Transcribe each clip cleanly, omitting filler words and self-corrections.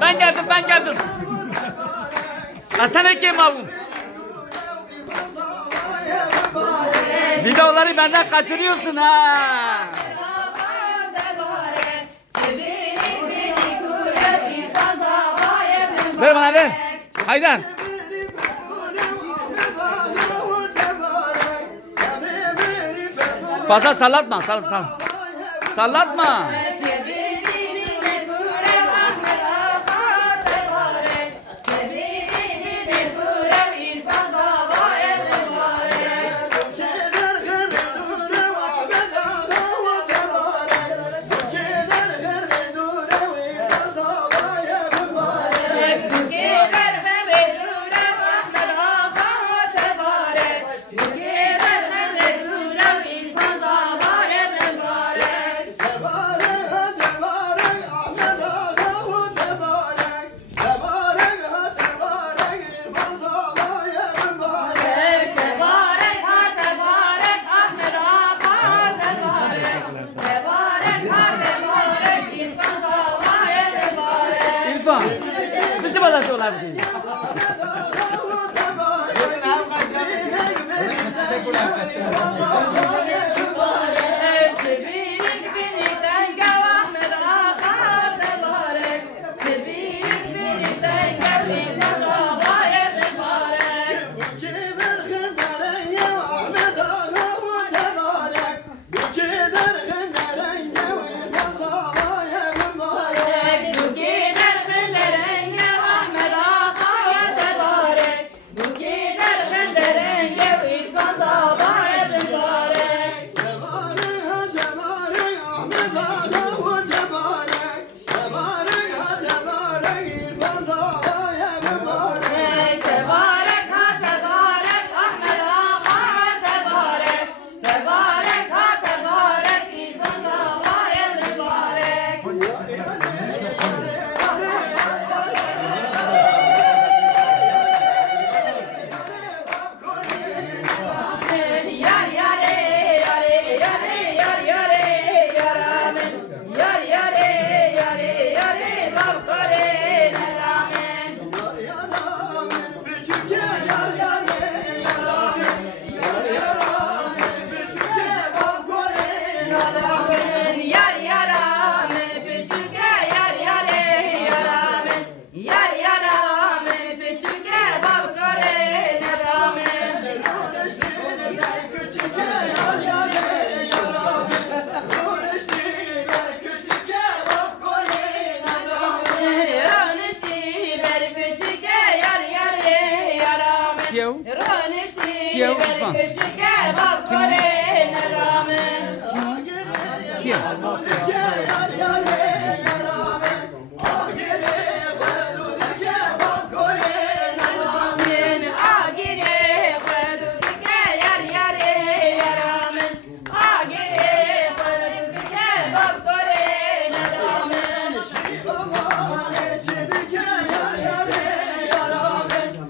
Ben geldim. Atana kim abim? Videoları benden kaçırıyorsun ha. Ver bana ver. Haydar. Fazla sallatma. Sallatma.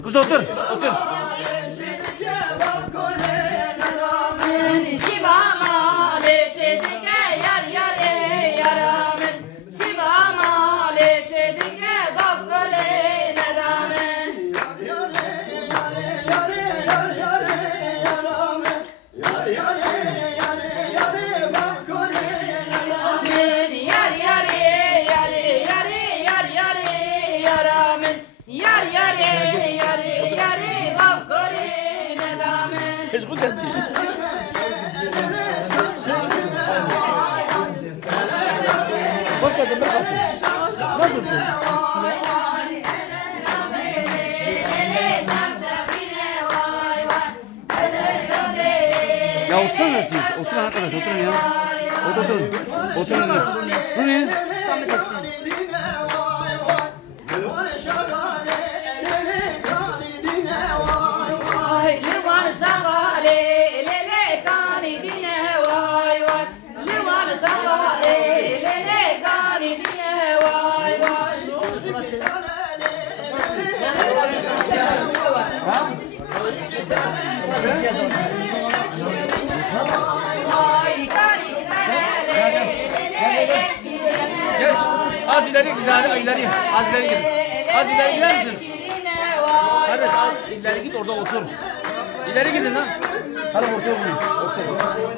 Kız otur. Hoş geldin. Nasılsın? Ya otursana siz. Oturun arkadaş, oturun ya. Oturun. Bu ne? Az ileri git, ileri. Az ileri git. Az ileri gider misin? Kardeş az ileri git orada otur. İleri gidin lan. Hadi ortaya vurayım. Ortaya.